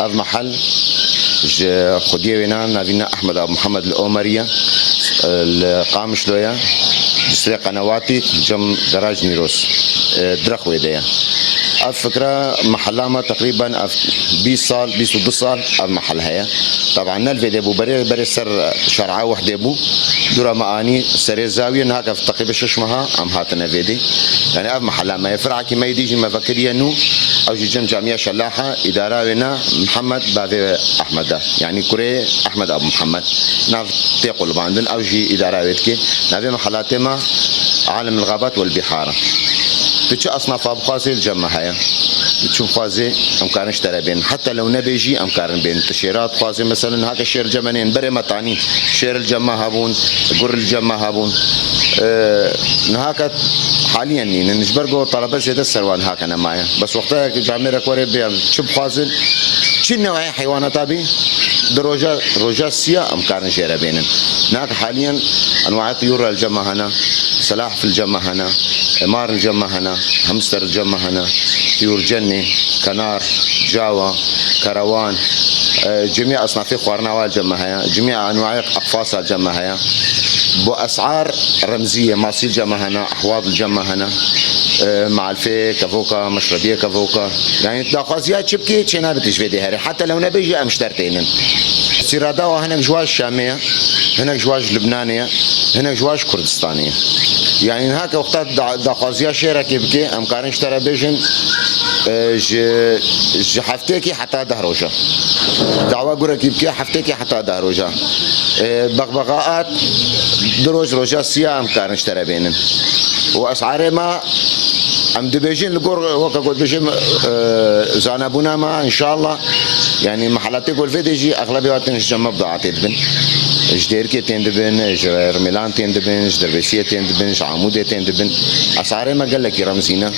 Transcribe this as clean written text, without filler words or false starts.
هذا محل خديوينا نافينا أحمد أبو محمد الأومرية القام شلويا جسري قنواتي جم دراج نيروس درخوي ديا الفكرة محلامة تقريبا 20 صال 22 صال المحل هيا طبعا نلفي ديبو بري سر شرعة وحدة ديبو دورا معاني سري زاوية نهاك في تقريبا ششمها أم هاتنا فيدي يعني أف محل ما يفرع كي ما يديجي مفكرية نو أو جم جامعة شلاحة إدارة ونا محمد بابي أحمد يعني كوري أحمد أبو محمد ناف تيقول باندن أو جي إدارة ويتكي نافي محلات ما عالم الغابات والبحارة تشي أصناف أبخازي الجمع هيا تشوف خوازي امكان اشترى بين حتى لو نبيجي امكان بين تشيرات خوازي مثلا هاك الشير جمانين بري مطاني شير الجمع هابون قر الجمع هابون نهاك حاليا نجبرقو طلبات زيادة السروان هاك انا معايا بس وقتها جاميرا كوري بيان شوف خوازي شي نوعية حيوانات ابي دروجا سيا امكان شير بينن هناك حاليا انواع الطيور الجمع هنا سلاحف الجمع هنا مار الجمع هنا همستر الجمع هنا طيور جنة كنار جاوا كروان جميع أصناف خوارناوال الجمع هيا جميع أنواع أقفاص الجمع هيا بأسعار رمزية ماصيل الجمع هنا أحواض الجمع هنا مع الفي كفوكا مشربية كفوكا يعني داخوازيات شبكي تشينا بتشفيدي هاري حتى لو نبيجي أمشترتين سيراداوا هنا جواج شامية هنا جواج لبنانية هنا جواج كردستانية يعني هناك وقتات داخوازيا شيرا كيبكي أمكان اشترى بيجن حفتيكي حتى دهروجا دعوة قرى كيبكي حفتيكي حتى دهروجا بغبغاءات دروج روجا سيا أمكان اشترى بينن وأسعاري ما ام دبيجين لقور وكا قلت بيجين زانبونا ما ان شاء الله يعني محلاتي قول فيديجي اغلبيه وقت نجمع بضاعتي دبن جديركي تندبن رميلان تندبن دربيسيه تندبن عمودي تندبن اسعاري ما قال لك رمزينا